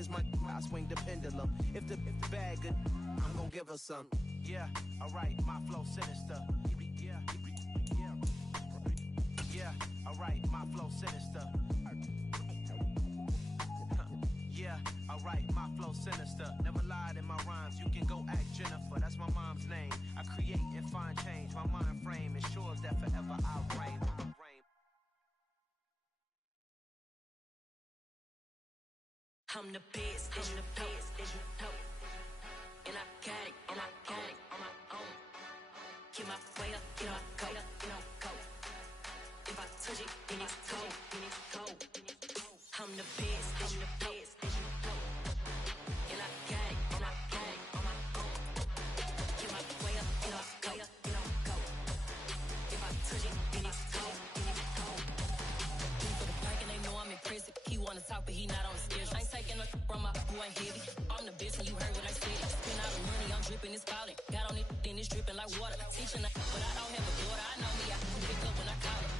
is my I swing the pendulum. If the bag good, I'm gonna give her some. Yeah, alright, my flow sinister. Yeah, alright, my flow sinister. Yeah, alright, my flow sinister. Never lied in my rhymes, you can go ask Jennifer. That's my mom's name. I create and find change. My mind frame ensures that forever I'll reign. I'm the best, I'm the best, and I got it, and I got it on my own. Get my way up, get my go, go. If I touch it, then it's cold, I'm the best, I'm the best, and I got it, and I got it on my own. Get my way up, get my go, go. If I touch it, then it's cold, For the bank and they know I'm impressive. He wanna talk, but he not on the schedule. I ain't taking no from my who ain't heavy. I'm the best and you heard what I said. Spend all the money, I'm dripping, it's falling. Got on it, then it's dripping like water. Teaching but I don't have a daughter. I know me, I can pick up when I call it.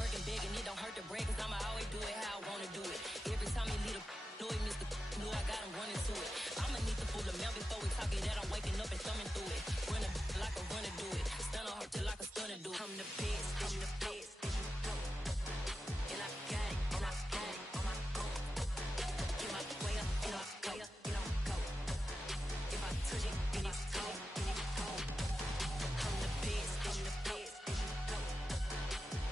Working big and it don't hurt to break, cause I'ma always do it how I wanna do it. Every time he lead a know he missed the know I got him running to it. I'ma need the full amount before we talk it that I'm waking up and thumbing through it. Running like a runner do it. Stun on her till like a stunner do it. I'm the best, I'm the best. And I got it, and I got it on my own. Get my way up, get my go. If I touch it, then it's cold, I'm the best, I'm the best.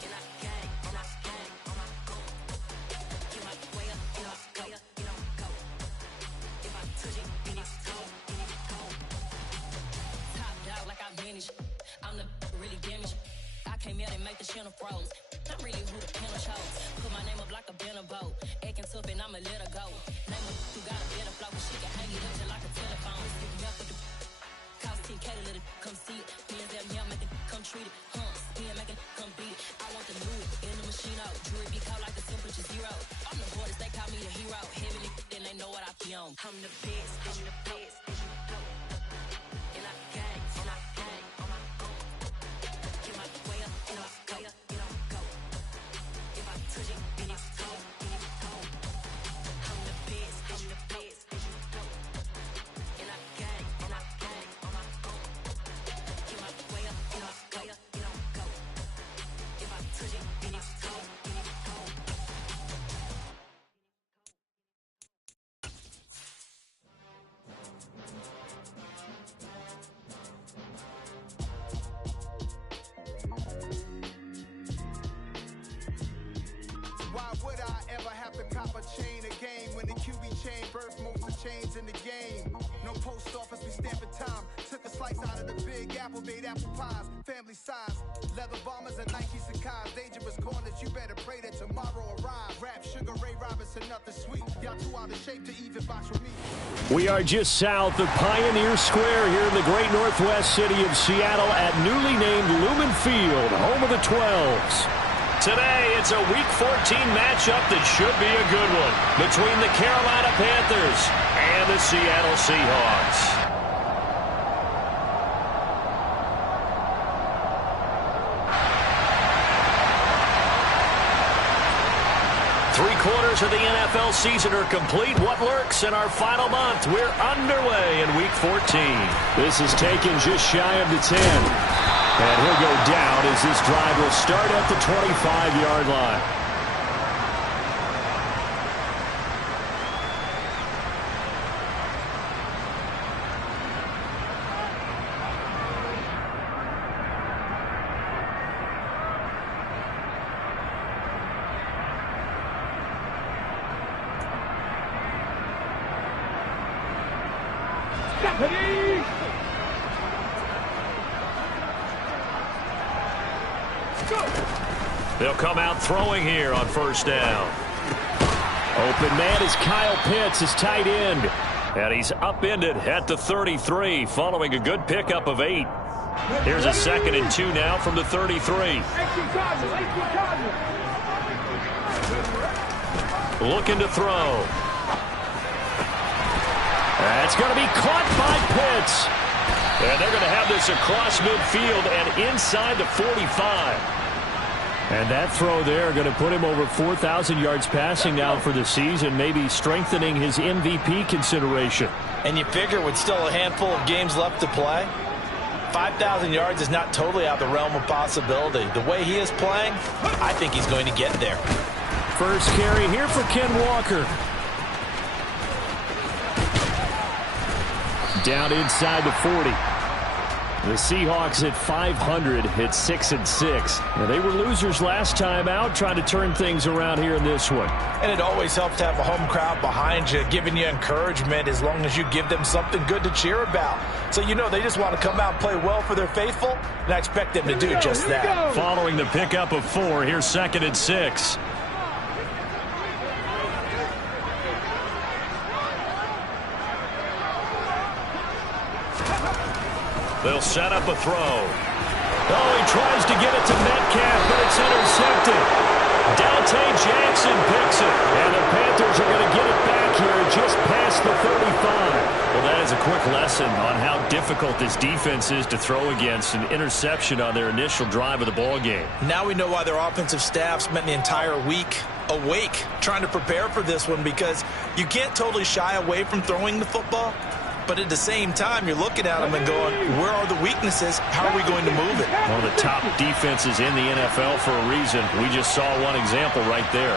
And I got it, and I got it on my own. Get my way up, get my go. If I touch it, then it's cold, Top dog like I vanished. I'm the really damaged. I came out and make the channel froze. Not really who the panel chose. Put my name up like a banner boat. Acting tough and I'ma let her go. Name her who got a better flow, she can hang it up just like a telephone. Stick me up with the cost 10K to let it come see it. Me and them young make it come treat it. Spin make it come beat it. I want the new in the machine out. Jewelry be cold like the temperature 0. I'm the boys, they call me the hero. Heavy then they know what I be on. I'm the best, I'm the best. And I got it, and I got it on my own. Get my way up, and I go. If I touch it, then it's cold, I'm the best, I'm the best. And I got it, and I got it on my own. Get my way up, and I go. If I touch it, then it's cold, Why would I ever have to cop a chain a game when the QB chain birthed most of the chains in the game? No post office, we stamping time. Took a slice out of the big apple, made apple pies, family size. Leather bombers and Nike Sacai's. Dangerous corners, you better pray that tomorrow arrives. Rap Sugar Ray Robinson, nothing sweet. Y'all too out of shape to even box with me. We are just south of Pioneer Square here in the great northwest city of Seattle at newly named Lumen Field, home of the 12s. Today, it's a Week 14 matchup that should be a good one between the Carolina Panthers and the Seattle Seahawks. Three-quarters of the NFL season are complete. What lurks in our final month? We're underway in Week 14. This is taken just shy of the 10. And he'll go down as this drive will start at the 25-yard line. They'll come out throwing here on first down. Open man is Kyle Pitts, his tight end. And he's upended at the 33 following a good pickup of 8. Here's a 2nd and 2 now from the 33. Looking to throw. That's going to be caught by Pitts. And they're going to have this across midfield and inside the 45. And that throw there going to put him over 4,000 yards passing now for the season, maybe strengthening his MVP consideration. And you figure with still a handful of games left to play, 5,000 yards is not totally out of the realm of possibility. The way he is playing, I think he's going to get there. First carry here for Ken Walker. Down inside the 40. The Seahawks at 500 at 6-6. Now, they were losers last time out, trying to turn things around here in this one. And it always helps to have a home crowd behind you, giving you encouragement as long as you give them something good to cheer about. So you know they just want to come out and play well for their faithful, and I expect them to do just that. Following the pickup of 4, here's 2nd and 6. They'll set up a throw. Oh, he tries to get it to Metcalf, but it's intercepted. Dante Jackson picks it, and the Panthers are going to get it back here just past the 35. Well, that is a quick lesson on how difficult this defense is to throw against. An interception on their initial drive of the ball game. Now we know why their offensive staff spent the entire week awake trying to prepare for this one, because you can't totally shy away from throwing the football. But at the same time, you're looking at them and going, where are the weaknesses? How are we going to move it? One of the top defenses in the NFL for a reason. We just saw one example right there.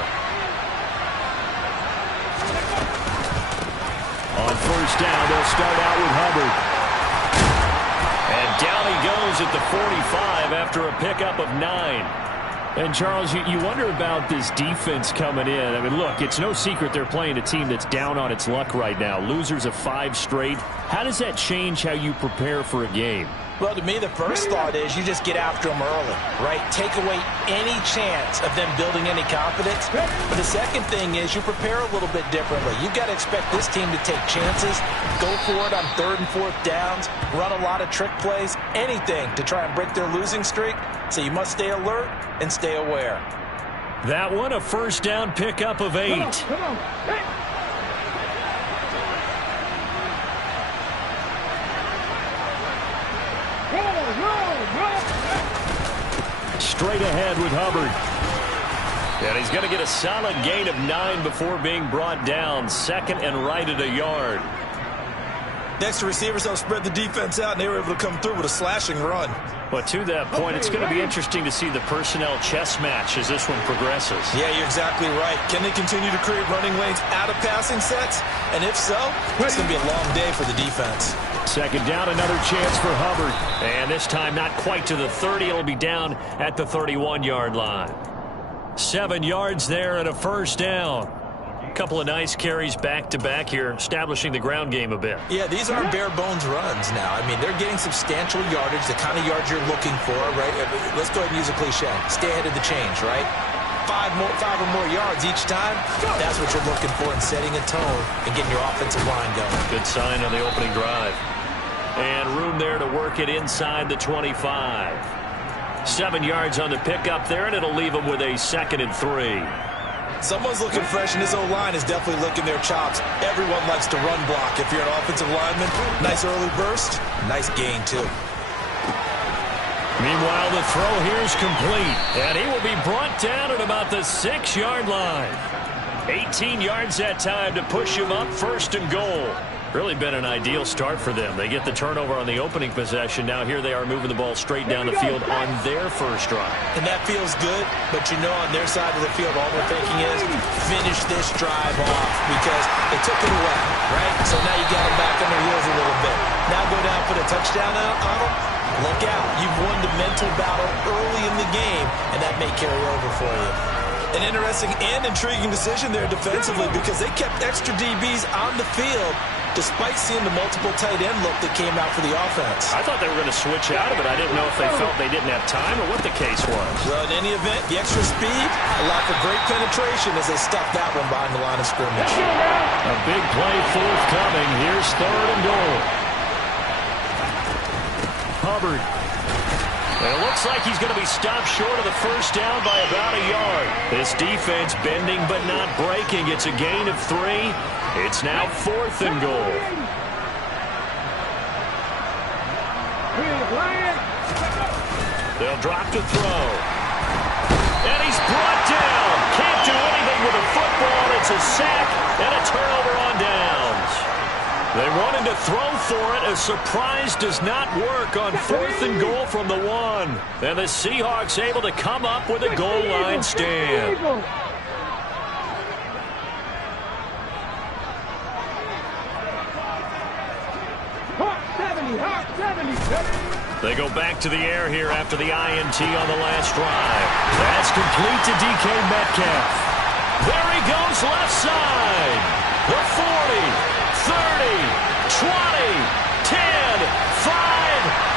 On first down, they'll start out with Hubbard. And down he goes at the 45 after a pickup of 9. And, Charles, you wonder about this defense coming in. I mean, look, it's no secret they're playing a team that's down on its luck right now. Losers of 5 straight. How does that change how you prepare for a game? Well, to me, the first thought is you just get after them early, right? Take away any chance of them building any confidence. But the second thing is you prepare a little bit differently. You've got to expect this team to take chances, go for it on 3rd and 4th downs, run a lot of trick plays, anything to try and break their losing streak. So you must stay alert and stay aware. That one, a first down pickup of 8. Come on. Hey. Straight ahead with Hubbard. And he's going to get a solid gain of 9 before being brought down. 2nd and right at a yard. Next, the receivers help spread the defense out, and they were able to come through with a slashing run. But to that point, it's going to be interesting to see the personnel chess match as this one progresses. Yeah, you're exactly right. Can they continue to create running lanes out of passing sets? And if so, it's going to be a long day for the defense. 2nd down, another chance for Hubbard. And this time not quite to the 30. It'll be down at the 31-yard line. 7 yards there and a first down. A couple of nice carries back-to-back here, establishing the ground game a bit. Yeah, these aren't bare-bones runs now. I mean, they're getting substantial yardage, the kind of yards you're looking for, right? Let's go ahead and use a cliche. Stay ahead of the change, right? 5 or more yards each time, that's what you're looking for in setting a tone and getting your offensive line going. Good sign on the opening drive. And room there to work it inside the 25. 7 yards on the pickup there, and it'll leave them with a 2nd and 3. Someone's looking fresh, and this O-line is definitely licking their chops. Everyone likes to run block. If you're an offensive lineman, nice early burst, nice gain, too. Meanwhile, the throw here is complete, and he will be brought down at about the 6-yard line. 18 yards that time to push him up 1st and goal. Really been an ideal start for them. They get the turnover on the opening possession. Now here they are moving the ball straight down the field on their first drive. And that feels good, but you know on their side of the field all they're thinking is finish this drive off because they took it away, right? So now you got them back on their heels a little bit. Now go down, put a touchdown on them. Look out. You've won the mental battle early in the game, and that may carry over for you. An interesting and intriguing decision there defensively because they kept extra DBs on the field despite seeing the multiple tight end look that came out for the offense. I thought they were going to switch out of it. I didn't know if they felt they didn't have time or what the case was. Well, in any event, the extra speed allowed for great penetration as they stuffed that one behind the line of scrimmage. A big play forthcoming. Here's 3rd and goal. Hubbard. And it looks like he's going to be stopped short of the first down by about a yard. This defense bending but not breaking. It's a gain of 3. It's now 4th and goal. They'll drop to throw. And he's brought down. Can't do anything with a football. It's a sack and a turnover on downs. They wanted to throw for it. A surprise does not work on 4th and goal from the 1. And the Seahawks able to come up with a goal line stand. They go back to the air here after the INT on the last drive. That's complete to DK Metcalf. There he goes left side. The 40, 30, 20, 10, 5.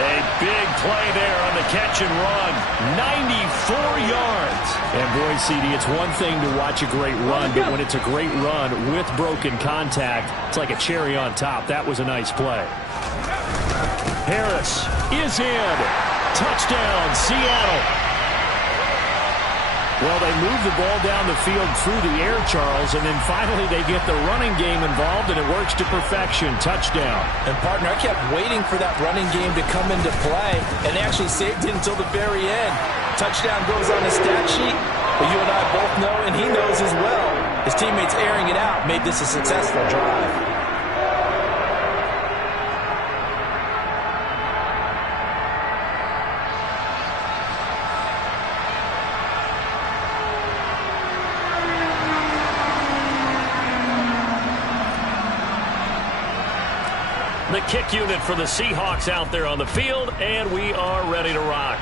A big play there on the catch and run. 94 yards. And boy, CD, it's one thing to watch a great run, but when it's a great run with broken contact, it's like a cherry on top. That was a nice play. Harris is in. Touchdown, Seattle. Well, they move the ball down the field through the air, Charles, and then finally they get the running game involved, and it works to perfection. Touchdown. And, partner, I kept waiting for that running game to come into play, and they actually saved it until the very end. Touchdown goes on the stat sheet, but you and I both know, and he knows as well, his teammates airing it out made this a successful drive. The kick unit for the Seahawks out there on the field, and we are ready to rock.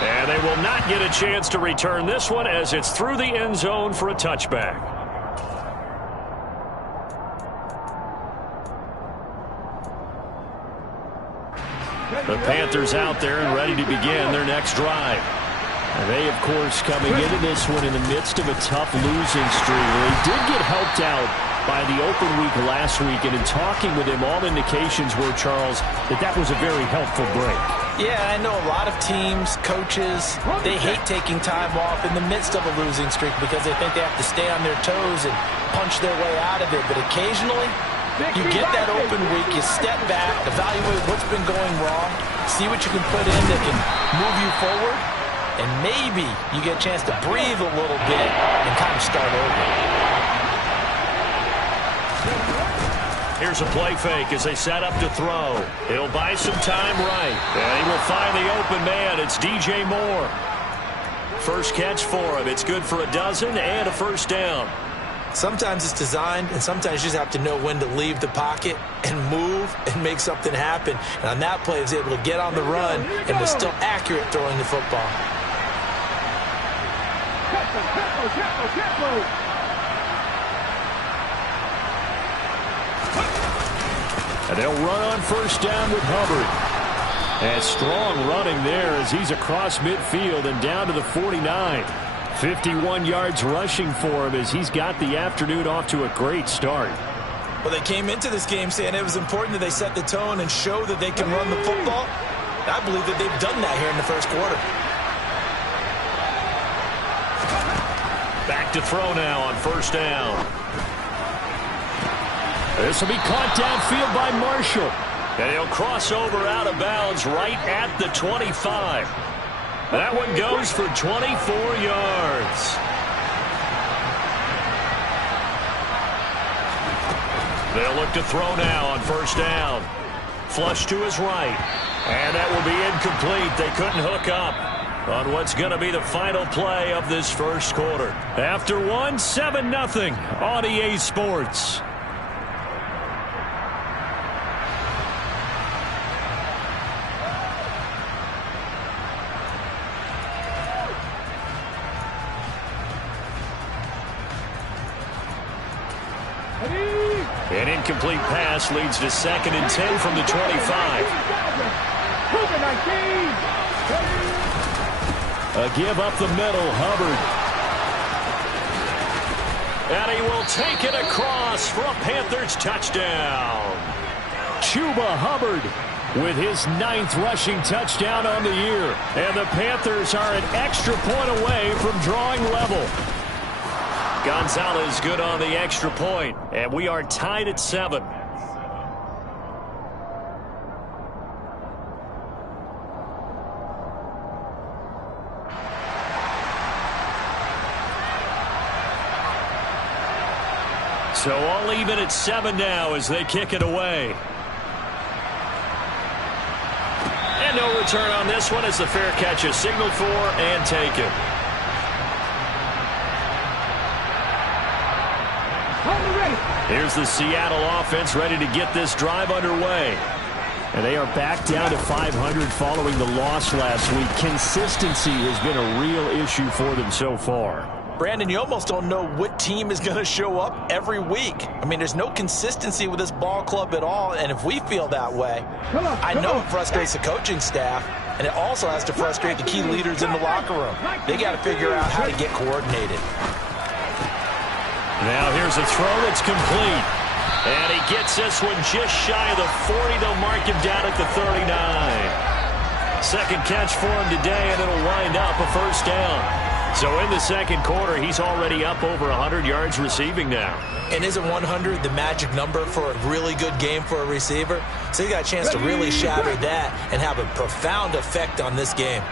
And they will not get a chance to return this one as it's through the end zone for a touchback. The Panthers out there and ready to begin their next drive. And they, of course, coming into this one in the midst of a tough losing streak. They did get helped out by the open week last week, and in talking with him, all indications were, Charles, that was a very helpful break. Yeah, I know a lot of teams, coaches, they hate taking time off in the midst of a losing streak because they think they have to stay on their toes and punch their way out of it. But occasionally, you get that open week, you step back, evaluate what's been going wrong, see what you can put in that can move you forward, and maybe you get a chance to breathe a little bit and kind of start over. Here's a play fake as they set up to throw. He'll buy some time right. And he will find the open man. It's DJ Moore. First catch for him. It's good for a dozen and a first down. Sometimes it's designed, and sometimes you just have to know when to leave the pocket and move and make something happen. And on that play, he was able to get on the run and was still accurate throwing the football. And they'll run on first down with Hubbard. And strong running there as he's across midfield and down to the 49. 51 yards rushing for him as he's got the afternoon off to a great start. Well, they came into this game saying it was important that they set the tone and show that they can run the football. I believe that they've done that here in the first quarter. Back to throw now on first down. This will be caught downfield by Marshall. And he'll cross over out of bounds right at the 25. That one goes for 24 yards. They'll look to throw now on first down. Flush to his right. And that will be incomplete. They couldn't hook up on what's going to be the final play of this first quarter. After one, 7-0 on EA Sports. An incomplete pass leads to 2nd and 10 from the 25. A give up the middle, Hubbard. And he will take it across for a Panthers touchdown. Chuba Hubbard with his 9th rushing touchdown on the year. And the Panthers are an extra point away from drawing level. Gonzalez good on the extra point, and we are tied at 7. So all even at 7 now as they kick it away. And no return on this one as the fair catch is signaled for and taken. Here's the Seattle offense ready to get this drive underway. And they are back down to 500 following the loss last week. Consistency has been a real issue for them so far. Brandon, you almost don't know what team is going to show up every week. I mean, there's no consistency with this ball club at all, and if we feel that way, I know it frustrates the coaching staff, and it also has to frustrate the key leaders in the locker room. They got to figure out how to get coordinated. Now here's a throw that's complete. And he gets this one just shy of the 40. They'll mark him down at the 39. Second catch for him today, and it'll wind up a first down. So in the second quarter, he's already up over 100 yards receiving now. And isn't 100 the magic number for a really good game for a receiver? So he got a chance to really shatter that and have a profound effect on this game.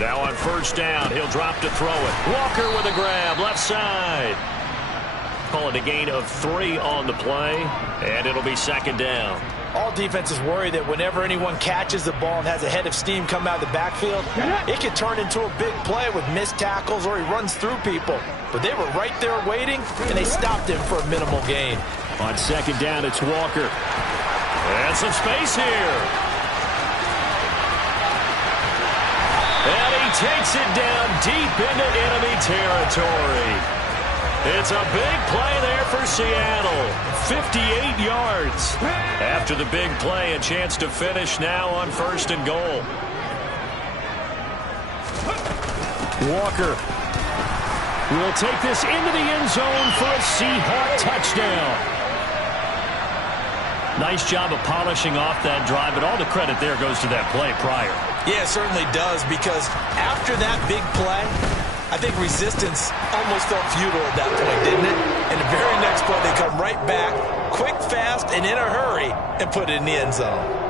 Now on first down, he'll drop to throw it. Walker with a grab, left side. Call it a gain of 3 on the play, and it'll be second down. All defenses worry that whenever anyone catches the ball and has a head of steam come out of the backfield, it could turn into a big play with missed tackles or he runs through people. But they were right there waiting, and they stopped him for a minimal gain. On second down, it's Walker. And some space here. And he takes it down deep into enemy territory. It's a big play there for Seattle. 58 yards. After the big play, a chance to finish now on first and goal. Walker will take this into the end zone for a Seahawks touchdown. Nice job of polishing off that drive, but all the credit there goes to that play prior. Yeah, it certainly does, because after that big play, I think resistance almost felt futile at that point, didn't it? And the very next play, they come right back, quick, fast, and in a hurry, and put it in the end zone.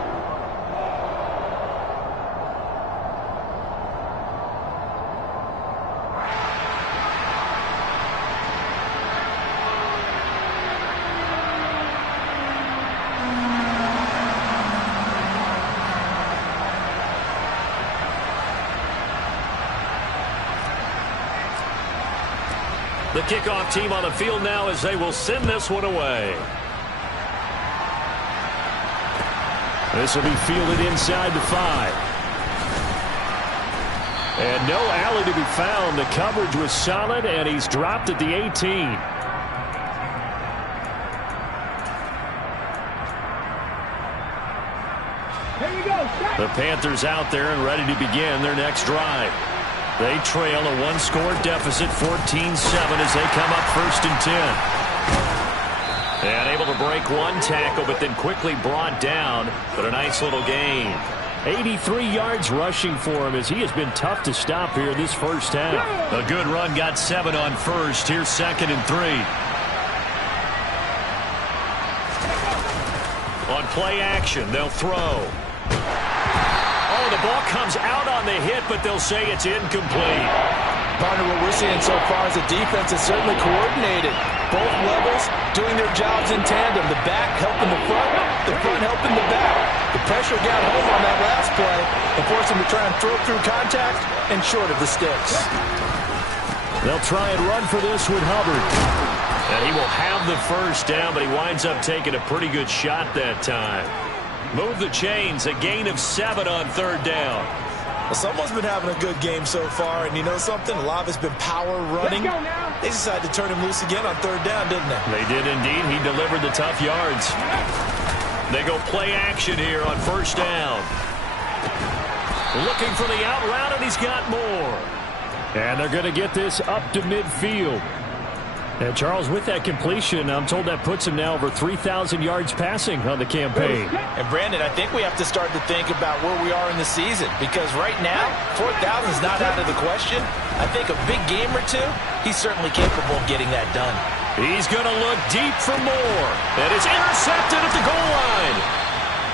The kickoff team on the field now as they will send this one away. This will be fielded inside the 5. And no alley to be found. The coverage was solid, and he's dropped at the 18. The Panthers out there and ready to begin their next drive. They trail a 1-score deficit, 14-7, as they come up first and 10. And able to break one tackle, but then quickly brought down. But a nice little gain. 83 yards rushing for him, as he has been tough to stop here this first half. A good run, got 7 on first. Here's second and 3. On play action, they'll throw. Oh, the ball comes out on the hit, but they'll say it's incomplete. Partner, what we're seeing so far is the defense is certainly coordinated. Both levels doing their jobs in tandem. The back helping the front helping the back. The pressure got home on that last play and forced him to try and throw through contact and short of the sticks. They'll try and run for this with Hubbard. And he will have the first down, but he winds up taking a pretty good shot that time. Move the chains, a gain of 7 on third down. Well, someone's been having a good game so far, and you know something? A lot of it's been power running. They decided to turn him loose again on third down, didn't they? They did indeed. He delivered the tough yards. They go play action here on first down. Looking for the out route, and he's got more. And they're going to get this up to midfield. And Charles, with that completion, I'm told that puts him now over 3,000 yards passing on the campaign. And Brandon, I think we have to start to think about where we are in the season, because right now, 4,000 is not out of the question. I think a big game or two, he's certainly capable of getting that done. He's going to look deep for more. And it's intercepted at the goal line.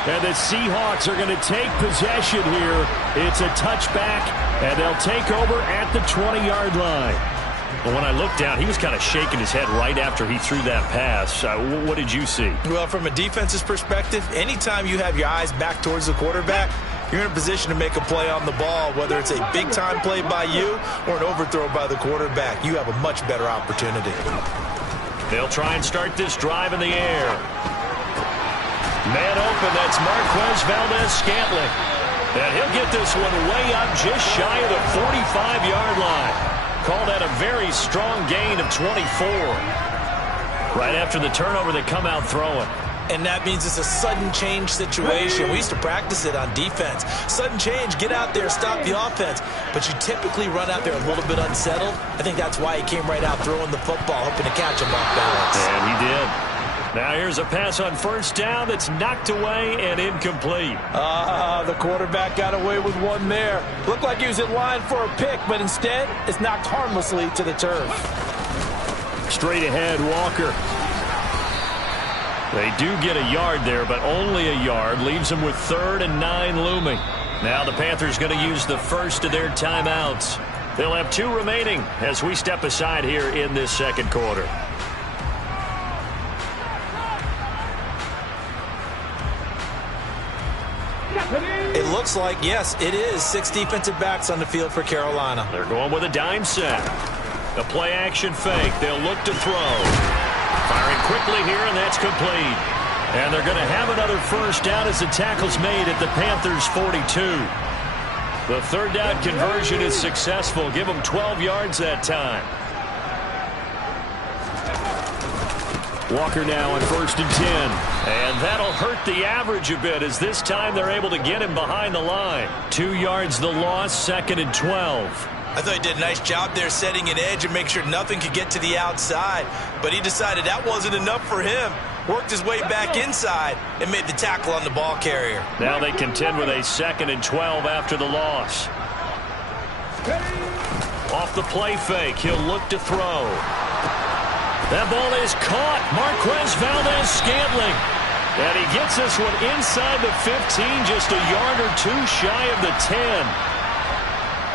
And the Seahawks are going to take possession here. It's a touchback, and they'll take over at the 20-yard line. Well, when I looked down, he was kind of shaking his head right after he threw that pass. What did you see? Well, from a defense's perspective, anytime you have your eyes back towards the quarterback, you're in a position to make a play on the ball, whether it's a big-time play by you or an overthrow by the quarterback. You have a much better opportunity. They'll try and start this drive in the air. Man open, that's Marquez Valdez-Scantling. And he'll get this one way up just shy of the 45-yard line. Call that a very strong gain of 24. Right after the turnover, they come out throwing. And that means it's a sudden change situation. We used to practice it on defense. Sudden change, get out there, stop the offense. But you typically run out there a little bit unsettled. I think that's why he came right out throwing the football, hoping to catch him off balance. And he did. Now here's a pass on first down that's knocked away and incomplete. The quarterback got away with one there. Looked like he was in line for a pick, but instead it's knocked harmlessly to the turf. Straight ahead, Walker. They do get a yard there, but only a yard. Leaves them with 3rd and 9 looming. Now the Panthers going to use the first of their timeouts. They'll have 2 remaining as we step aside here in this second quarter. It looks like, yes, it is 6 defensive backs on the field for Carolina. They're going with a dime set. A play-action fake. They'll look to throw. Firing quickly here, and that's complete. And they're going to have another first down as the tackle's made at the Panthers' 42. The 3rd down conversion is successful. Give them 12 yards that time. Walker now on 1st and 10. And that'll hurt the average a bit as this time they're able to get him behind the line. 2 yards the loss, 2nd and 12. I thought he did a nice job there setting an edge and make sure nothing could get to the outside. But he decided that wasn't enough for him. Worked his way back inside and made the tackle on the ball carrier. Now they contend with a 2nd and 12 after the loss. Off the play fake, he'll look to throw. That ball is caught. Marquez Valdez-Scantling. And he gets this one inside the 15, just a yard or 2 shy of the 10.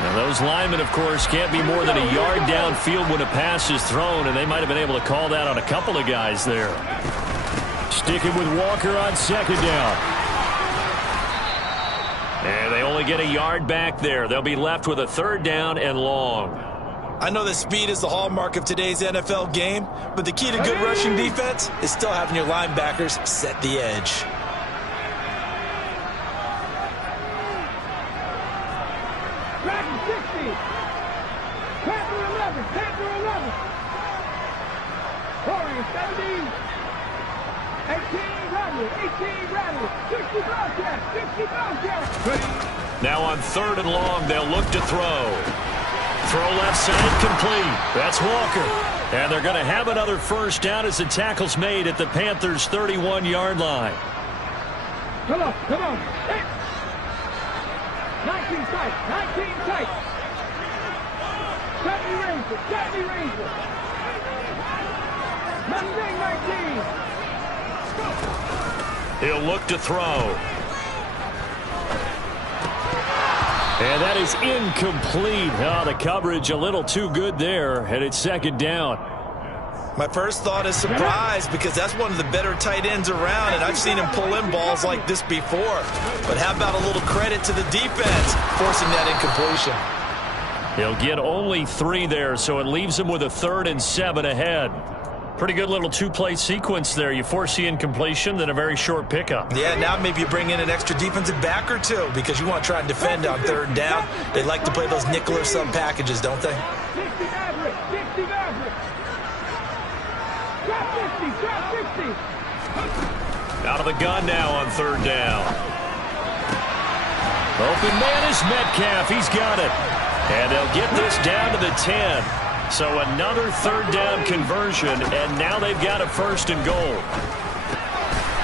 Now those linemen, of course, can't be more than a yard downfield when a pass is thrown, and they might have been able to call that on a couple of guys there. Sticking with Walker on 2nd down. And they only get a yard back there. They'll be left with a 3rd down and long. I know that speed is the hallmark of today's NFL game, but the key to good rushing defense is still having your linebackers set the edge. Now on 3rd and long, they'll look to throw. Throw left side complete. That's Walker. And they're going to have another first down as the tackle's made at the Panthers' 31-yard line. Come on. 19 tight. 19 tight. Got me Ranger. Mustang 19. He'll look to throw. And that is incomplete. Oh, the coverage a little too good there, and it's 2nd down. My first thought is surprise because that's one of the better tight ends around, and I've seen him pull in balls like this before. But how about a little credit to the defense forcing that incompletion? He'll get only 3 there, so it leaves him with a 3rd and 7 ahead. Pretty good little 2-play sequence there. You force the incompletion, then a very short pickup. Yeah, now maybe you bring in an extra defensive back or 2 because you want to try and defend on 3rd down. They like to play those nickel or sub packages, don't they? 60 average. Drop 50. Out of the gun now on 3rd down. Open man is Metcalf. He's got it. And they'll get this down to the 10. So another 3rd down conversion, and now they've got a 1st and goal.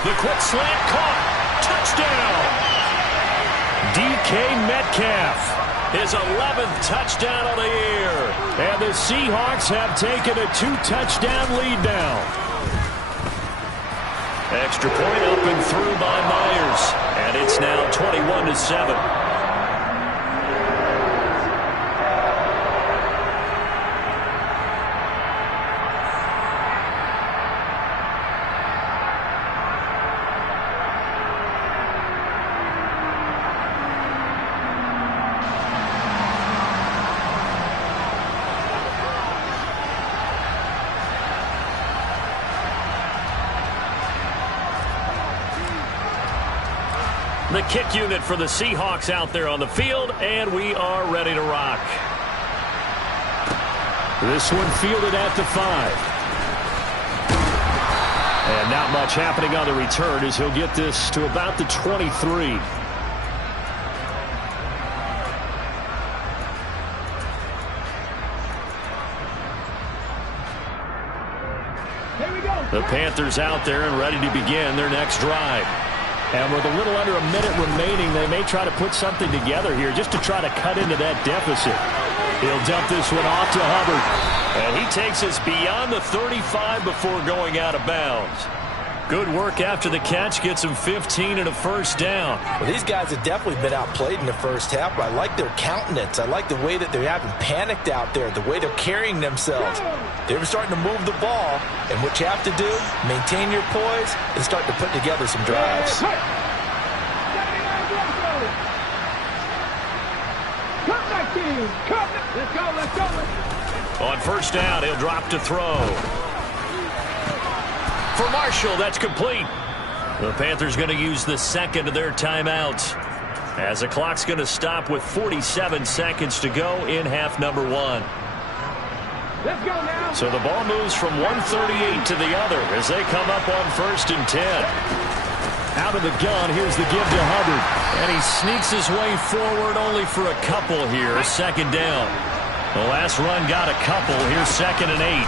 The quick slant caught. Touchdown! DK Metcalf, his 11th touchdown of the year. And the Seahawks have taken a 2-touchdown lead now. Extra point up and through by Myers. And it's now 21-7. The kick unit for the Seahawks out there on the field, and we are ready to rock. This one fielded at the 5. And not much happening on the return as he'll get this to about the 23. The Panthers out there and ready to begin their next drive. And with a little under a minute remaining, they may try to put something together here just to try to cut into that deficit. He'll dump this one off to Hubbard. And he takes us beyond the 35 before going out of bounds. Good work after the catch. Gets him 15 and a first down. Well, these guys have definitely been outplayed in the first half, but I like their countenance. I like the way that they haven't panicked out there, the way they're carrying themselves. They were starting to move the ball, and what you have to do, maintain your poise and start to put together some drives. Let's go. On first down, he'll drop to throw. For Marshall, that's complete. The Panthers going to use the second of their timeouts, as the clock's going to stop with 47 seconds to go in half number 1. Let's go now. So the ball moves from 138 to the other as they come up on 1st and 10. Out of the gun, here's the give to Hubbard. And he sneaks his way forward only for a couple here, 2nd down. The last run got a couple. Here's 2nd and 8.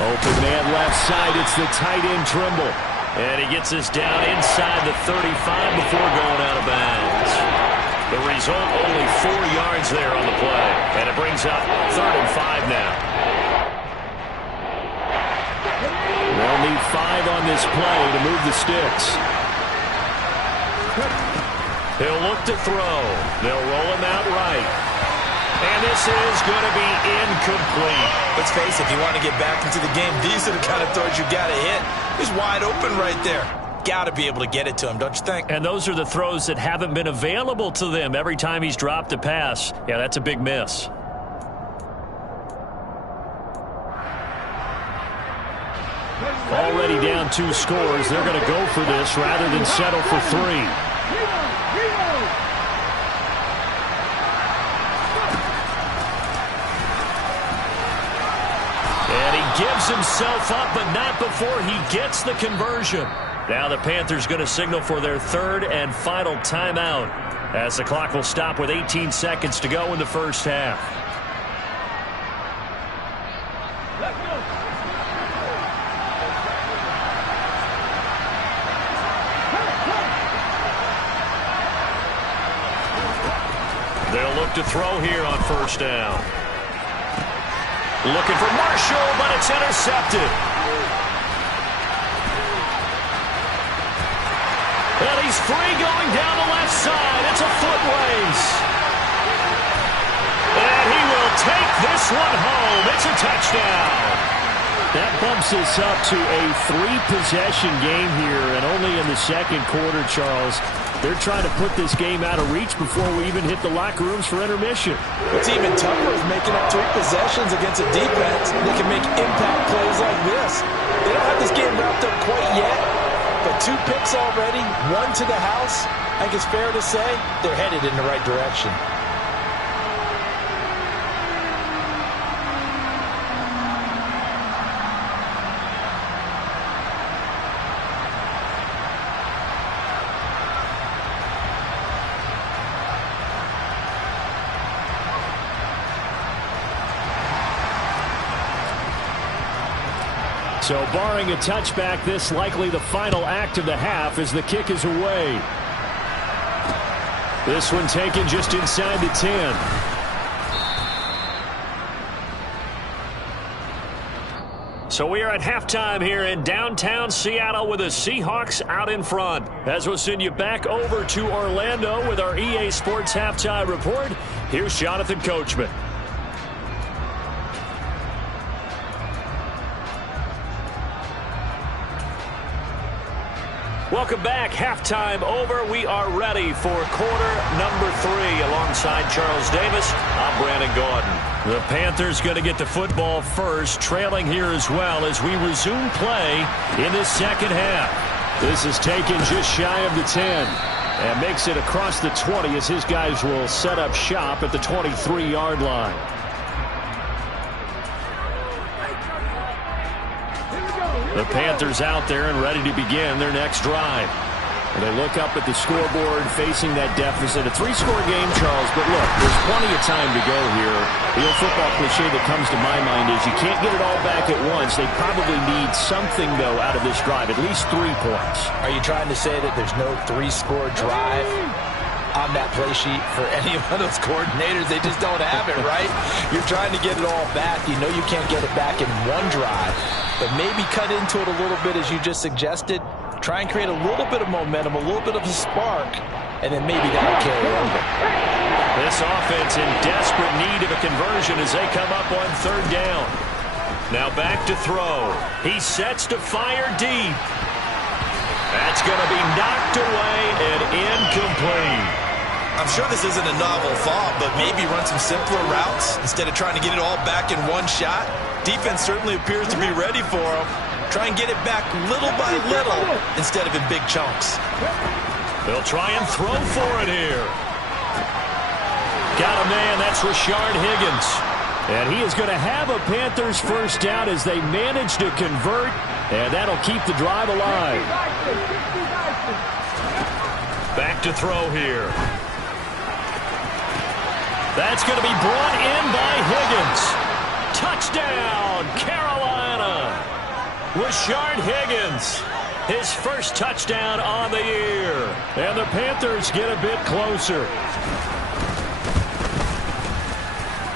Open man left side. It's the tight end Trimble. And he gets us down inside the 35 before going out of bounds. The result, only 4 yards there on the play. And it brings up 3rd and 5 now. They'll need 5 on this play to move the sticks. He'll look to throw. They'll roll him out right. And this is going to be incomplete. Let's face it, if you want to get back into the game, these are the kind of throws you got to hit. He's wide open right there. Got to be able to get it to him, don't you think? And those are the throws that haven't been available to them every time he's dropped a pass. Yeah, that's a big miss. Already down 2 scores. They're going to go for this rather than settle for 3. And he gives himself up, but not before he gets the conversion. Now the Panthers going to signal for their 3rd and final timeout, as the clock will stop with 18 seconds to go in the first half. They'll look to throw here on first down. Looking for Marshall, but it's intercepted. And he's free going down the left side. It's a foot race. And he will take this one home. It's a touchdown. That bumps us up to a 3-possession game here, and only in the 2nd quarter, Charles. They're trying to put this game out of reach before we even hit the locker rooms for intermission. What's even tougher is making up 3 possessions against a defense that can make impact plays like this. They don't have this game wrapped up quite yet, but 2 picks already, 1 to the house. I think it's fair to say they're headed in the right direction. So barring a touchback, this likely the final act of the half as the kick is away. This one taken just inside the 10. So we are at halftime here in downtown Seattle with the Seahawks out in front. As we'll send you back over to Orlando with our EA Sports Halftime Report, here's Jonathan Coachman. Welcome back. Halftime over. We are ready for quarter number 3. Alongside Charles Davis, I'm Brandon Gordon. The Panthers going to get the football first, trailing here as well as we resume play in the second half. This is taken just shy of the 10 and makes it across the 20 as his guys will set up shop at the 23-yard line. The Panthers out there and ready to begin their next drive. And they look up at the scoreboard facing that deficit. A 3-score game, Charles, but look, there's plenty of time to go here. The old football cliche that comes to my mind is you can't get it all back at once. They probably need something, though, out of this drive, at least 3 points. Are you trying to say that there's no 3-score drive on that play sheet for any of those coordinators? They just don't have it, right? You're trying to get it all back. You know you can't get it back in one drive, but maybe cut into it a little bit as you just suggested. Try and create a little bit of momentum, a little bit of a spark, and then maybe that'll carry over. This offense in desperate need of a conversion as they come up on 3rd down. Now back to throw. He sets to fire deep. That's going to be knocked away and incomplete. I'm sure this isn't a novel thought, but maybe run some simpler routes instead of trying to get it all back in one shot. Defense certainly appears to be ready for him. Try and get it back little by little instead of in big chunks. They'll try and throw for it here. Got a man, that's Rashard Higgins. And he is going to have a Panthers first down as they manage to convert, and that'll keep the drive alive. Back to throw here. That's going to be brought in by Higgins. Touchdown, Carolina. Rashard Higgins, his first touchdown on the year. And the Panthers get a bit closer.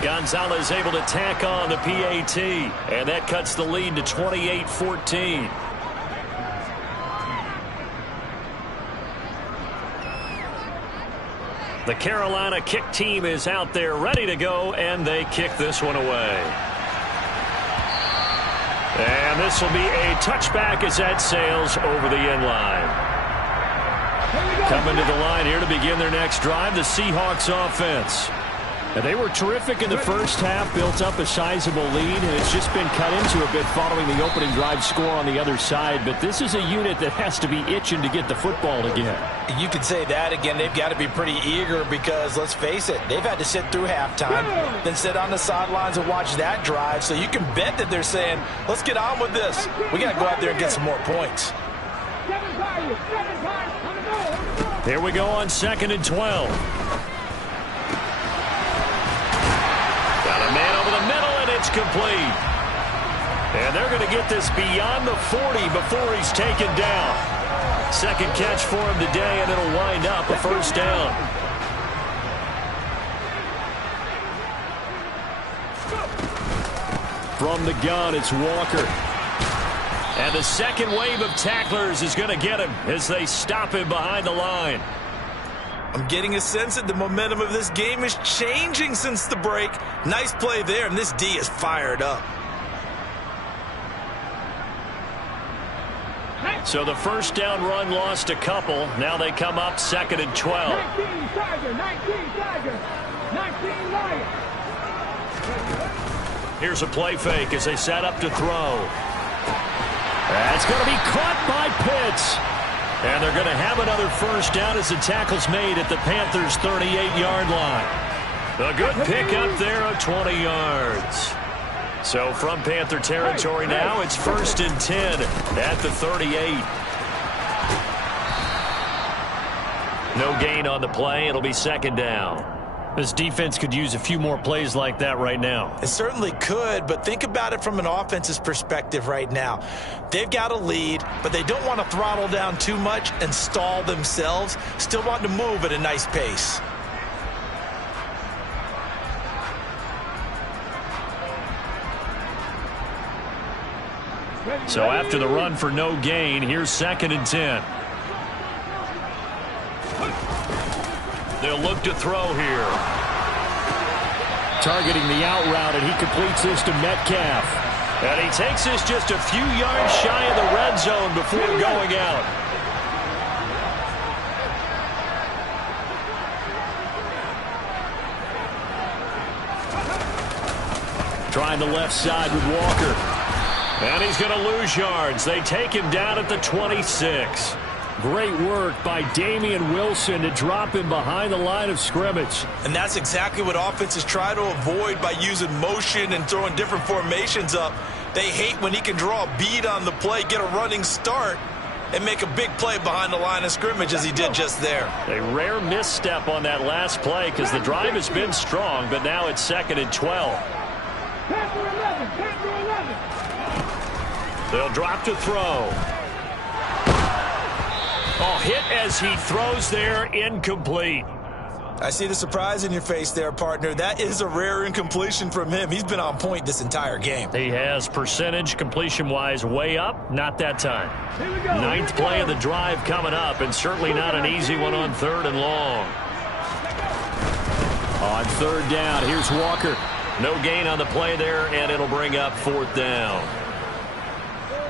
Gonzalez able to tack on the PAT, and that cuts the lead to 28-14. The Carolina kick team is out there ready to go, and they kick this one away. And this will be a touchback as that sails over the end line. Coming to the line here to begin their next drive, the Seahawks offense. And they were terrific in the first half, built up a sizable lead, and it's just been cut into a bit following the opening drive score on the other side. But this is a unit that has to be itching to get the football again. You could say that again. They've got to be pretty eager because, let's face it, they've had to sit through halftime, then sit on the sidelines and watch that drive. So you can bet that they're saying, let's get on with this. We got to go out there and get some more points. Here we go on 2nd and 12. Got a man over the middle, and it's complete. And they're going to get this beyond the 40 before he's taken down. Second catch for him today, and it'll wind up a first down. From the gun, it's Walker. And the second wave of tacklers is going to get him as they stop him behind the line. I'm getting a sense that the momentum of this game is changing since the break. Nice play there, and this D is fired up. So the first down run lost a couple. Now they come up 2nd and 12. 19 Tiger, 19 Tiger, 19 Lion. Here's a play fake as they set up to throw. That's going to be caught by Pitts. And they're going to have another first down as the tackle's made at the Panthers' 38-yard line. A good pickup there of 20 yards. So from Panther territory now, it's 1st and 10 at the 38. No gain on the play. It'll be 2nd down. This defense could use a few more plays like that right now. It certainly could, but think about it from an offense's perspective right now. They've got a lead, but they don't want to throttle down too much and stall themselves. Still want to move at a nice pace. So after the run for no gain, here's 2nd and 10. They'll look to throw here. Targeting the out route, and he completes this to Metcalf. And he takes this just a few yards shy of the red zone before going out. Trying the left side with Walker. And he's going to lose yards. They take him down at the 26. great work by Damian Wilson to drop him behind the line of scrimmage. And that's exactly what offenses try to avoid by using motion and throwing different formations up. They hate when he can draw a bead on the play, get a running start, and make a big play behind the line of scrimmage as he did just there. A rare misstep on that last play because the drive has been strong, but now it's 2nd and 12. They'll drop to throw. Oh, hit as he throws there, incomplete. I see the surprise in your face there, partner. That is a rare incompletion from him. He's been on point this entire game. He has percentage completion-wise way up. Not that time. 9th play of the drive coming up, and certainly not an easy one on 3rd and long. On 3rd down, here's Walker. No gain on the play there, and it'll bring up 4th down.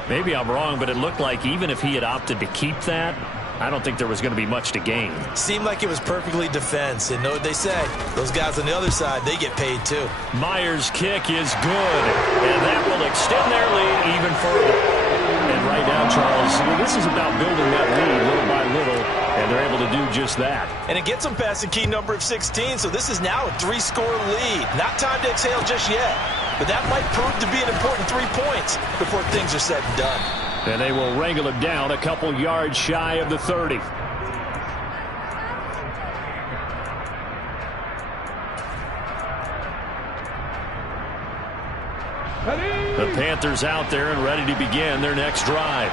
Maybe I'm wrong, but it looked like even if he had opted to keep that, I don't think there was going to be much to gain. Seemed like it was perfectly defense. And know what they say? Those guys on the other side, they get paid too. Myers' kick is good, and that will extend their lead even further. And right now, Charles, this is about building that lead little by little, and they're able to do just that. And it gets them past the key number of 16, so this is now a 3-score lead. Not time to exhale just yet, but that might prove to be an important 3 points before things are said and done. And they will wrangle him down a couple yards shy of the 30. The Panthers out there and ready to begin their next drive.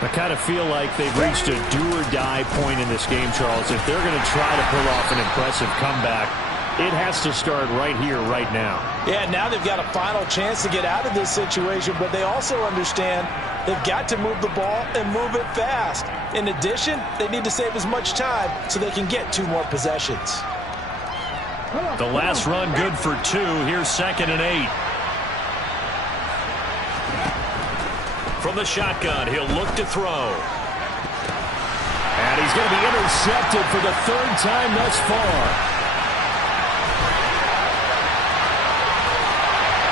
I kind of feel like they've reached a do-or-die point in this game, Charles. If they're going to try to pull off an impressive comeback, it has to start right here, right now. Yeah, now they've got a final chance to get out of this situation, but they also understand they've got to move the ball and move it fast. In addition, they need to save as much time so they can get 2 more possessions. The last run good for 2. Here's 2nd and 8. From the shotgun, he'll look to throw. And he's going to be intercepted for the 3rd time thus far.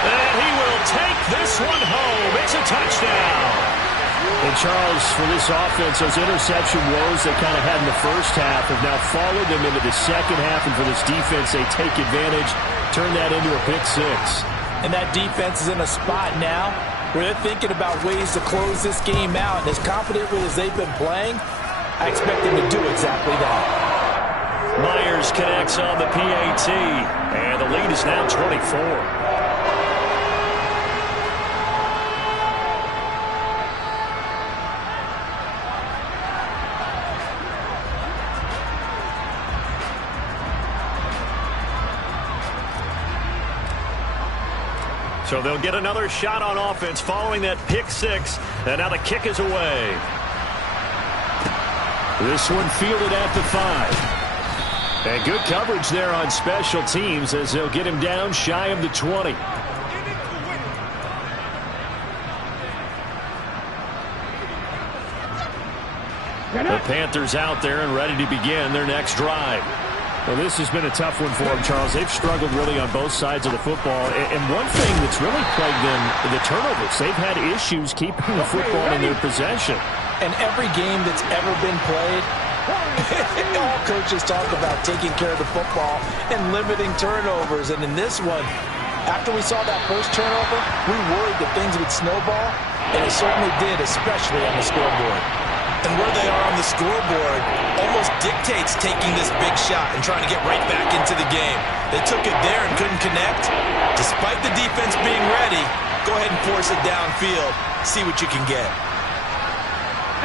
And he will take this one home. It's a touchdown. And Charles, for this offense, those interception woes they kind of had in the first half have now followed them into the second half. And for this defense, they take advantage, turn that into a pick 6. And that defense is in a spot now where they're thinking about ways to close this game out. And as confidently as they've been playing, I expect them to do exactly that. Myers connects on the PAT, and the lead is now 24. So they'll get another shot on offense following that pick 6. And now the kick is away. This one fielded at the 5. And good coverage there on special teams as they'll get him down shy of the 20. The Panthers out there and ready to begin their next drive. Well, this has been a tough one for them, Charles. They've struggled really on both sides of the football. And one thing that's really plagued them, the turnovers. They've had issues keeping the football in their possession. And every game that's ever been played, all coaches talk about taking care of the football and limiting turnovers. And in this one, after we saw that first turnover, we worried that things would snowball, and it certainly did, especially on the scoreboard. And where they are on the scoreboard almost dictates taking this big shot and trying to get right back into the game. They took it there and couldn't connect. Despite the defense being ready, go ahead and force it downfield. See what you can get.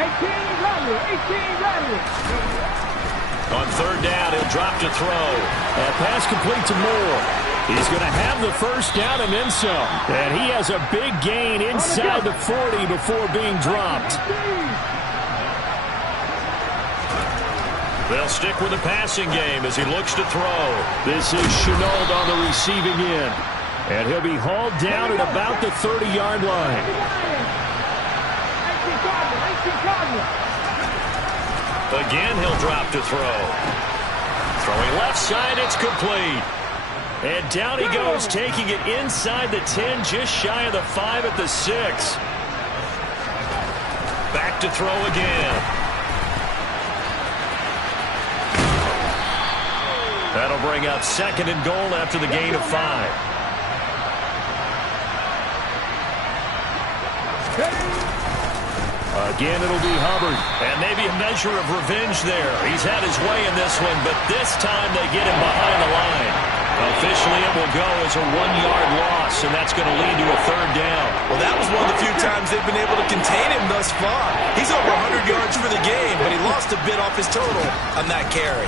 18 ready. On 3rd down, he'll drop to throw. And pass complete to Moore. He's going to have the first down and then some. And he has a big gain inside the 40 before being dropped. They'll stick with the passing game as he looks to throw. This is Chenault on the receiving end. And he'll be hauled down at about the 30-yard line. Again, he'll drop to throw. Throwing left side, it's complete. And down he goes, taking it inside the 10, just shy of the 5 at the 6. Back to throw again. That'll bring up 2nd and goal after the gain of 5. Again, it'll be Hubbard. And maybe a measure of revenge there. He's had his way in this one, but this time they get him behind the line. Officially, it will go as a 1-yard loss, and that's going to lead to a 3rd down. Well, that was one of the few times they've been able to contain him thus far. He's over 100 yards for the game, but he lost a bit off his total on that carry.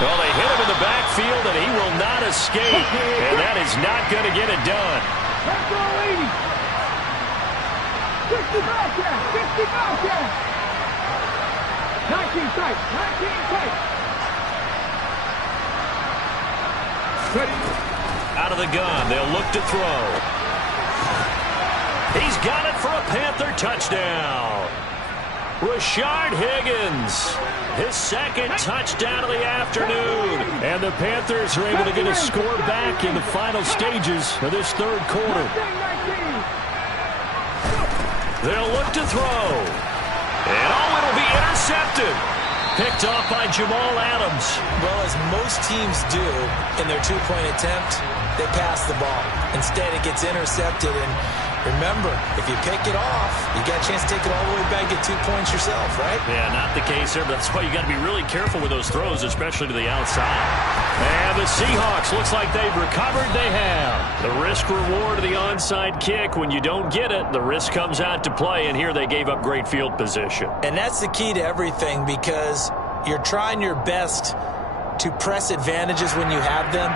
Well, they hit him in the backfield, and he will not escape. And that is not going to get it done. 60 Bobcats! 60 Bobcats! 19 tight! 19 tight! Out of the gun, they'll look to throw. He's got it for a Panther touchdown. Rashard Higgins, his 2nd touchdown of the afternoon. And the Panthers are able to get a score back in the final stages of this 3rd quarter. They'll look to throw. And it'll be intercepted. Picked off by Jamal Adams. Well, as most teams do in their 2-point attempt, they pass the ball. Instead, it gets intercepted. And remember, if you pick it off, you got a chance to take it all the way back and get 2 points yourself, right? Yeah, not the case there. But that's why you got to be really careful with those throws, especially to the outside. And the Seahawks, looks like they've recovered. They have. The risk-reward of the onside kick. When you don't get it, the risk comes out to play. And here they gave up great field position. And that's the key to everything, because you're trying your best to press advantages when you have them,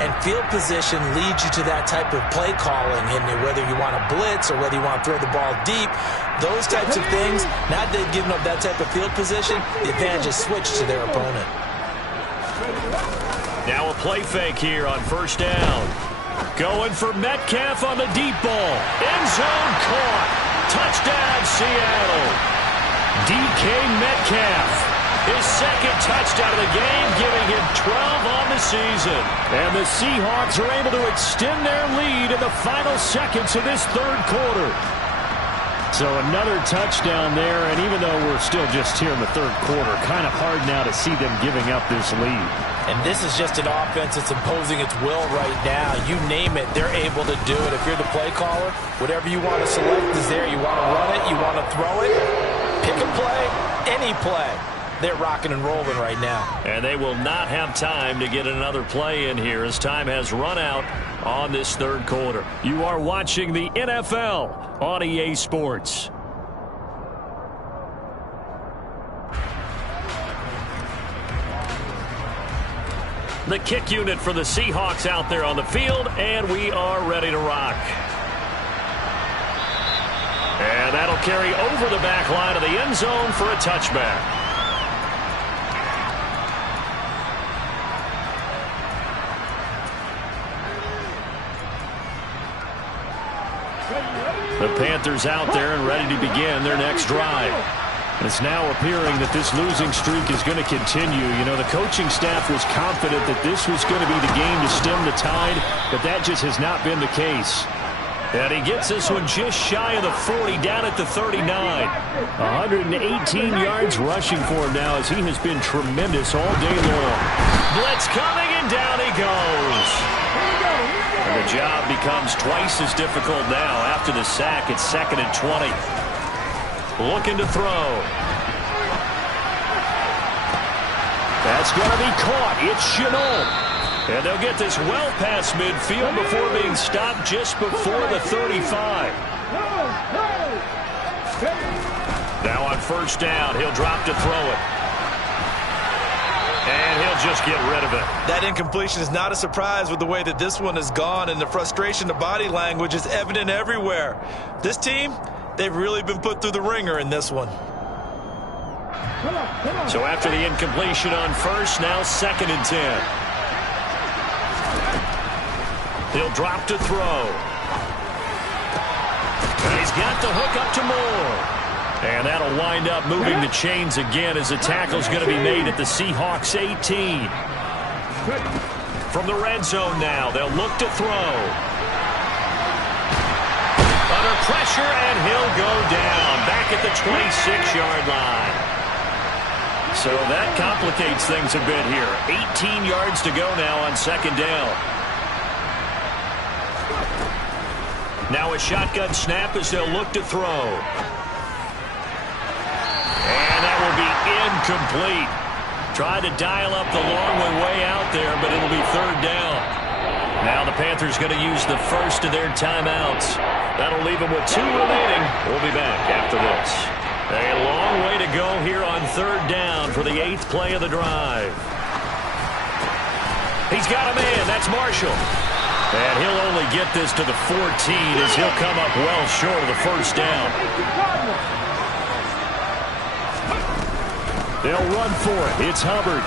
and field position leads you to that type of play calling, and whether you want to blitz or whether you want to throw the ball deep, those types of things, now that they've given up that type of field position, the advantage is switched to their opponent. Now a play fake here on 1st down. Going for Metcalf on the deep ball. End zone caught. Touchdown, Seattle. DK Metcalf. His 2nd touchdown of the game, giving him 12 on the season. And the Seahawks are able to extend their lead in the final seconds of this 3rd quarter. So another touchdown there, and even though we're still just here in the 3rd quarter, kind of hard now to see them giving up this lead. And this is just an offense that's imposing its will right now. You name it, they're able to do it. If you're the play caller, whatever you want to select is there. You want to run it, you want to throw it, pick a play, any play. They're rocking and rolling right now. And they will not have time to get another play in here as time has run out on this 3rd quarter. You are watching the NFL on EA Sports. The kick unit for the Seahawks out there on the field, and we are ready to rock. And that'll carry over the back line of the end zone for a touchback. The Panthers out there and ready to begin their next drive. And it's now appearing that this losing streak is going to continue. You know, the coaching staff was confident that this was going to be the game to stem the tide, but that just has not been the case. And he gets this one just shy of the 40, down at the 39. 118 yards rushing for him now, as he has been tremendous all day long. Blitz coming, and down he goes. And the job becomes twice as difficult now after the sack. It's 2nd and 20. Looking to throw. That's going to be caught. It's Chenault. And they'll get this well past midfield before being stopped just before the 35. Now on 1st down, he'll drop to throw it. And he'll just get rid of it. That incompletion is not a surprise with the way that this one has gone, and the frustration, the body language is evident everywhere. This team, they've really been put through the ringer in this one. So after the incompletion on 1st, now 2nd and 10. He'll drop to throw. And he's got the hook up to Moore. And that'll wind up moving the chains again as the tackle's going to be made at the Seahawks 18. From the red zone now, they'll look to throw. Under pressure, and he'll go down back at the 26-yard line. So that complicates things a bit here. 18 yards to go now on second down. Now a shotgun snap as they'll look to throw. And that will be incomplete. Tried to dial up the long one way out there, but it'll be third down. Now the Panthers going to use the first of their timeouts. That'll leave them with 2 remaining. We'll be back after this. A long way to go here on third down for the 8th play of the drive. He's got a man. That's Marshall. And he'll only get this to the 14 as he'll come up well short of the first down. They'll run for it. It's Hubbard.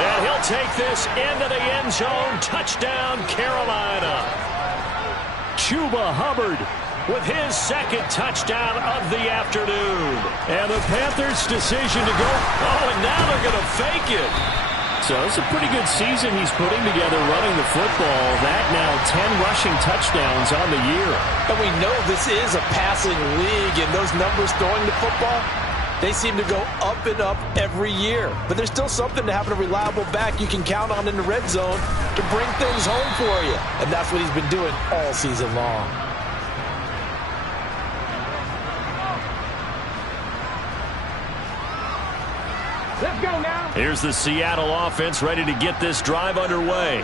And he'll take this into the end zone. Touchdown, Carolina. Chuba Hubbard with his second touchdown of the afternoon. And the Panthers' decision to go. Oh, and now they're going to fake it. So it's a pretty good season he's putting together running the football. That now 10 rushing touchdowns on the year. And we know this is a passing league, and those numbers throwing the football, they seem to go up and up every year. But there's still something to having a reliable back you can count on in the red zone to bring things home for you. And that's what he's been doing all season long. Let's go now. Here's the Seattle offense ready to get this drive underway.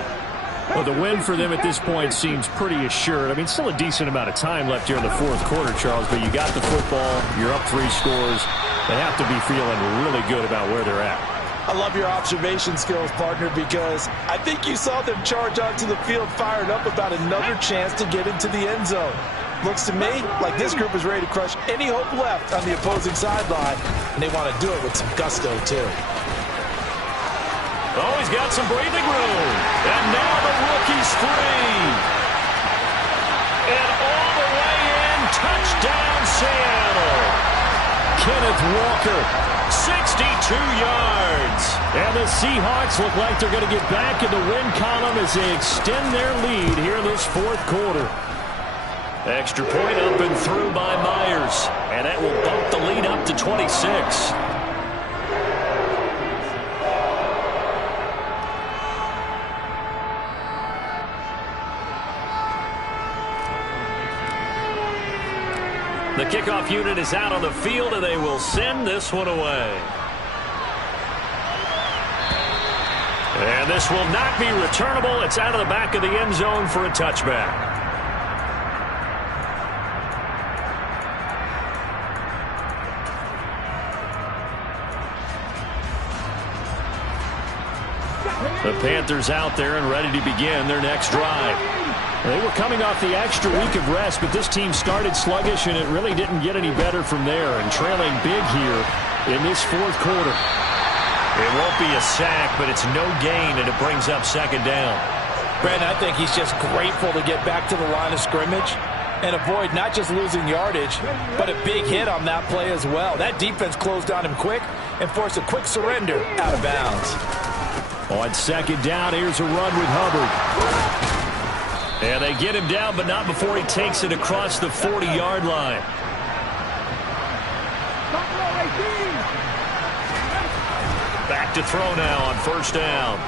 Well, the win for them at this point seems pretty assured. I mean, still a decent amount of time left here in the fourth quarter, Charles, but you got the football, you're up 3 scores. They have to be feeling really good about where they're at. I love your observation skills, partner, because I think you saw them charge onto the field fired up about another chance to get into the end zone. Looks to me like this group is ready to crush any hope left on the opposing sideline, and they want to do it with some gusto, too. Oh, he's got some breathing room. And now the rookie's free. And all the way in, touchdown Seattle. Kenneth Walker, 62 yards. And the Seahawks look like they're going to get back in the win column as they extend their lead here in this fourth quarter. Extra point up and through by Myers. And that will bump the lead up to 26. The kickoff unit is out on the field, and they will send this one away. And this will not be returnable. It's out of the back of the end zone for a touchback. The Panthers out there and ready to begin their next drive. They were coming off the extra week of rest, but this team started sluggish, and it really didn't get any better from there. And trailing big here in this fourth quarter. It won't be a sack, but it's no gain, and it brings up second down. Brandon, I think he's just grateful to get back to the line of scrimmage and avoid not just losing yardage, but a big hit on that play as well. That defense closed on him quick and forced a quick surrender out of bounds. On second down, here's a run with Hubbard. And they get him down, but not before he takes it across the 40-yard line. Back to throw now on first down.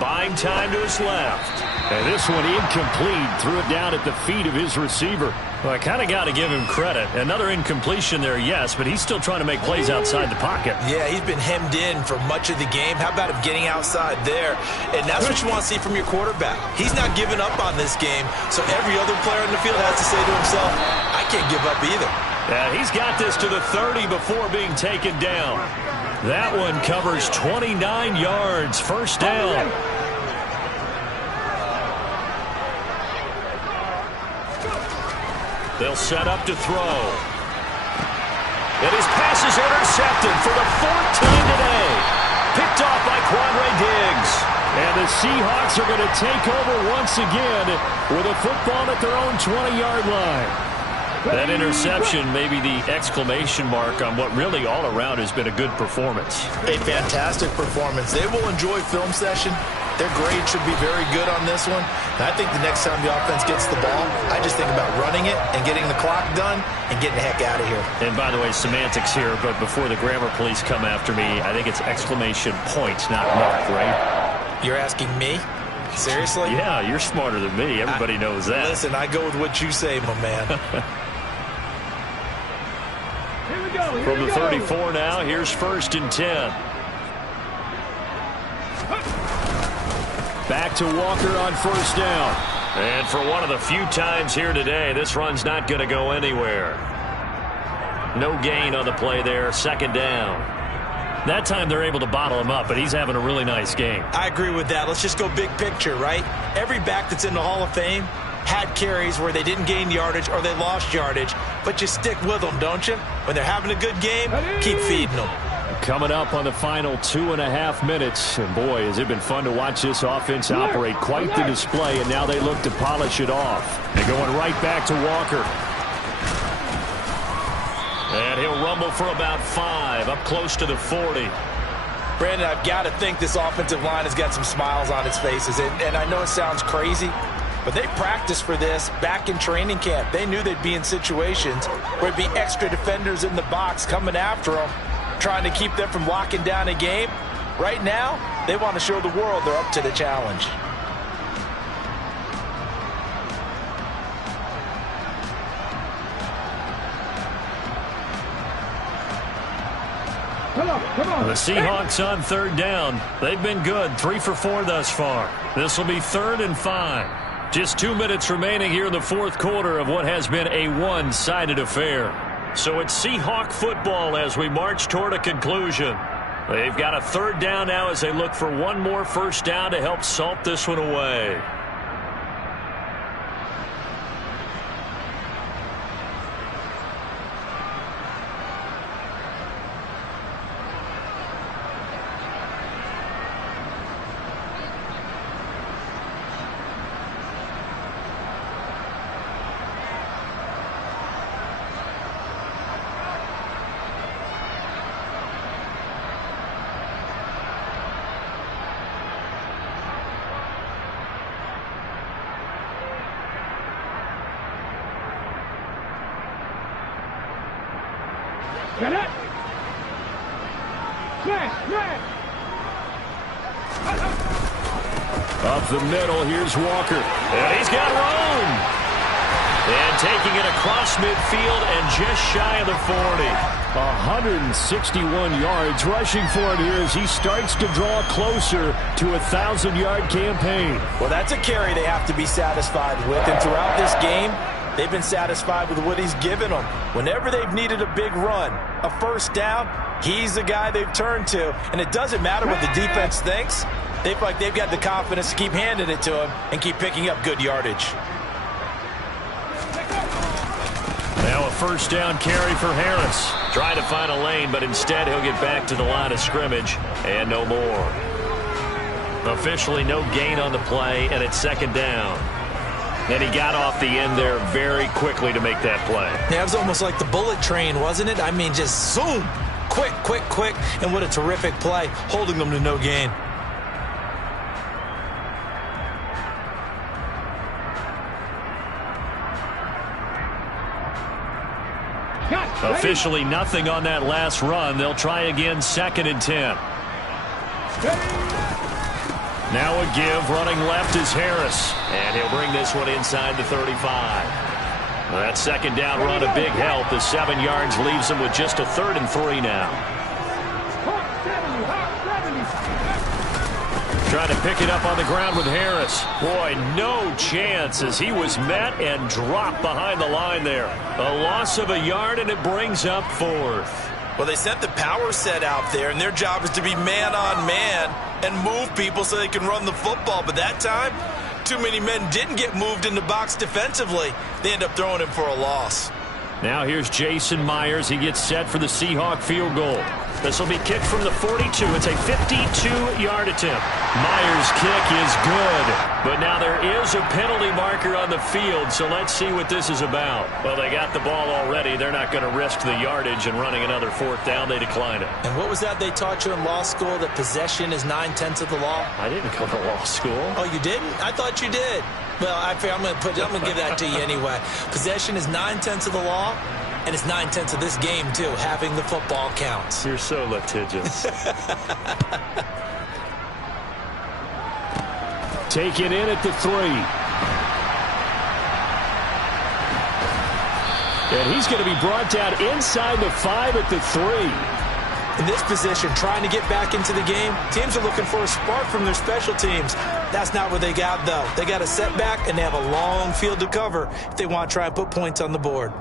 Buying time to his left. And this one incomplete. Threw it down at the feet of his receiver. Well, I kind of got to give him credit. Another incompletion there, yes, but he's still trying to make plays outside the pocket. Yeah, he's been hemmed in for much of the game. How about him getting outside there? And that's what you want to see from your quarterback. He's not giving up on this game, so every other player in the field has to say to himself, I can't give up either. Yeah, he's got this to the 30 before being taken down. That one covers 29 yards. First down. They'll set up to throw. And his pass is intercepted for the 4th time today. Picked off by Quandre Diggs. And the Seahawks are going to take over once again with a football at their own 20-yard line. That interception may be the exclamation mark on what really all around has been a good performance. A fantastic performance. They will enjoy film session their grade should be very good on this one. And I think the next time the offense gets the ball, I just think about running it and getting the clock done and getting the heck out of here. And by the way, semantics here, but before the grammar police come after me, I think it's exclamation point, not mark, right? You're asking me? Seriously? Yeah, you're smarter than me. Everybody knows that. Listen, I go with what you say, my man. Here we go. From the 34 now, here's 1st and 10. Back to Walker on 1st down. And for one of the few times here today, this run's not going to go anywhere. No gain on the play there, 2nd down. That time they're able to bottle him up, but he's having a really nice game. I agree with that. Let's just go big picture, right? Every back that's in the Hall of Fame had carries where they didn't gain yardage or they lost yardage, but you stick with them, don't you? When they're having a good game, keep feeding them. Coming up on the final 2.5 minutes, and boy, has it been fun to watch this offense operate. Quite the display, and now they look to polish it off. They're going right back to Walker. And he'll rumble for about 5, up close to the 40. Brandon, I've got to think this offensive line has got some smiles on its faces. And I know it sounds crazy, but they practiced for this back in training camp. They knew they'd be in situations where there'd be extra defenders in the box coming after them, trying to keep them from locking down a game. Right now, they want to show the world they're up to the challenge. Come on. The Seahawks on 3rd down. They've been good, 3 for 4 thus far. This will be 3rd and 5. Just 2 minutes remaining here in the 4th quarter of what has been a one-sided affair. So it's Seahawk football as we march toward a conclusion. They've got a 3rd down now as they look for one more 1st down to help salt this one away. Get it. Smash. Up the middle, here's Walker. And he's got room. And taking it across midfield and just shy of the 40. 161 yards rushing for him here as he starts to draw closer to a 1,000-yard campaign. Well, that's a carry they have to be satisfied with. And throughout this game, they've been satisfied with what he's given them. Whenever they've needed a big run, a 1st down, he's the guy they've turned to. And it doesn't matter what the defense thinks. They feel like they've got the confidence to keep handing it to him and keep picking up good yardage. Now a 1st down carry for Harris. Trying to find a lane, but instead he'll get back to the line of scrimmage and no more. Officially no gain on the play, and it's 2nd down. And he got off the end there very quickly to make that play. Yeah, it was almost like the bullet train, wasn't it? I mean, just zoom. Quick. And what a terrific play, holding them to no gain. Officially nothing on that last run. They'll try again, 2nd and 10. Now a give, running left is Harris. And he'll bring this one inside the 35. That 2nd down run a big help. The 7 yards leaves him with just a 3rd and 3 now. Trying to pick it up on the ground with Harris. Boy, no chance as he was met and dropped behind the line there. A loss of a yard, and it brings up 4th. Well, they sent the power set out there, and their job is to be man-on-man and move people so they can run the football. But that time, too many men didn't get moved in the box defensively. They end up throwing him for a loss. Now here's Jason Myers. He gets set for the Seahawk field goal. This will be kicked from the 42. It's a 52-yard attempt. Meyer's kick is good, but now there is a penalty marker on the field, so let's see what this is about. Well, they got the ball already. They're not going to risk the yardage and running another fourth down. They declined it. And what was that they taught you in law school, that possession is 9/10 of the law? I didn't go to law school. Oh, you didn't? I thought you did. Well, I'm going to give that to you anyway. Possession is 9/10 of the law. And it's 9/10 of this game, too. Having the football counts. You're so litigious. Taken in at the 3. And he's going to be brought down inside the 5 at the 3. In this position, trying to get back into the game, teams are looking for a spark from their special teams. That's not what they got, though. They got a setback, and they have a long field to cover if they want to try and put points on the board.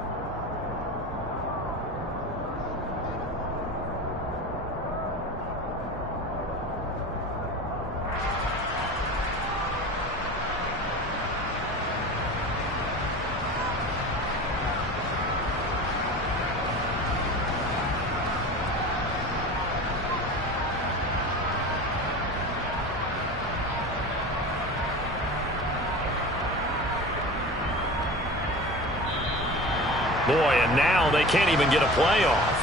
Boy, and now they can't even get a playoff.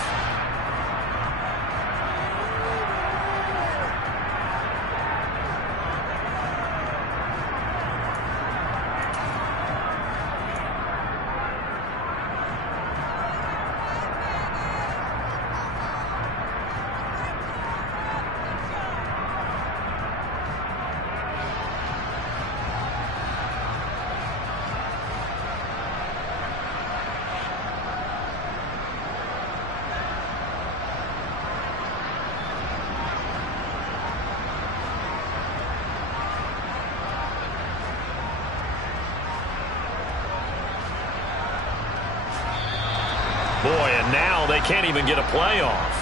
Boy, and now they can't even get a playoff.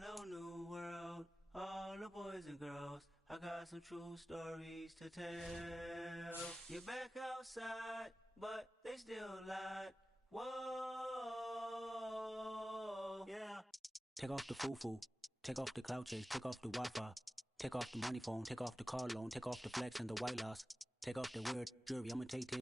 Hello, new world, all the boys and girls. I got some true stories to tell. You're back outside, but they still lied. Whoa, yeah. Take off the foo-foo, take off the cloud chase, take off the Wi-Fi, take off the money phone, take off the car loan, take off the flex and the white loss, take off the weird jewelry. I'ma take